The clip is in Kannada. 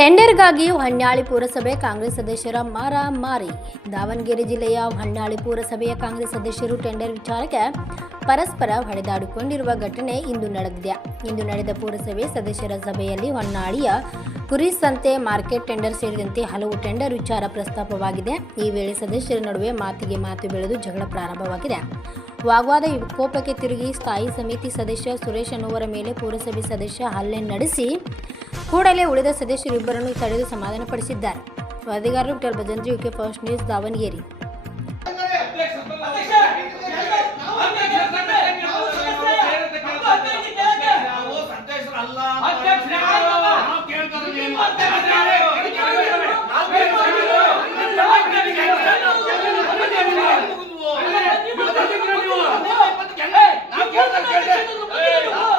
ಟೆಂಡರ್ಗಾಗಿ ಹೊನ್ನಾಳಿ ಪುರಸಭೆ ಕಾಂಗ್ರೆಸ್ ಸದಸ್ಯರ ಮಾರಾಮಾರಿ. ದಾವಣಗೆರೆ ಜಿಲ್ಲೆಯ ಹೊನ್ನಾಳಿ ಪುರಸಭೆಯ ಕಾಂಗ್ರೆಸ್ ಸದಸ್ಯರು ಟೆಂಡರ್ ವಿಚಾರಕ್ಕೆ ಪರಸ್ಪರ ಹೊಡೆದಾಡಿಕೊಂಡಿರುವ ಘಟನೆ ಇಂದು ನಡೆದಿದೆ. ಇಂದು ನಡೆದ ಪುರಸಭೆ ಸದಸ್ಯರ ಸಭೆಯಲ್ಲಿ ಹೊನ್ನಾಳಿಯ ಕುರಿ ಸಂತೆ ಮಾರ್ಕೆಟ್ ಟೆಂಡರ್ ಸೇರಿದಂತೆ ಹಲವು ಟೆಂಡರ್ ವಿಚಾರ ಪ್ರಸ್ತಾಪವಾಗಿದೆ. ಈ ವೇಳೆ ಸದಸ್ಯರ ನಡುವೆ ಮಾತಿಗೆ ಮಾತು ಬೆಳೆದು ಜಗಳ ಪ್ರಾರಂಭವಾಗಿದೆ. ವಾಗ್ವಾದ ವಿಕೋಪಕ್ಕೆ ತಿರುಗಿ ಸ್ಥಾಯಿ ಸಮಿತಿ ಸದಸ್ಯ ಸುರೇಶ್ ಅನ್ನುವರ ಮೇಲೆ ಪುರಸಭೆ ಸದಸ್ಯ ಹಲ್ಲೆ ನಡೆಸಿ ಕೂಡಲೇ ಉಳಿದ ಸದಸ್ಯರಿಬ್ಬರನ್ನು ತಡೆದು ಸಮಾಧಾನಪಡಿಸಿದ್ದಾರೆ ವರದಿಗಾರರು doctor Bhajantri UK first news Davanagere ನಾವು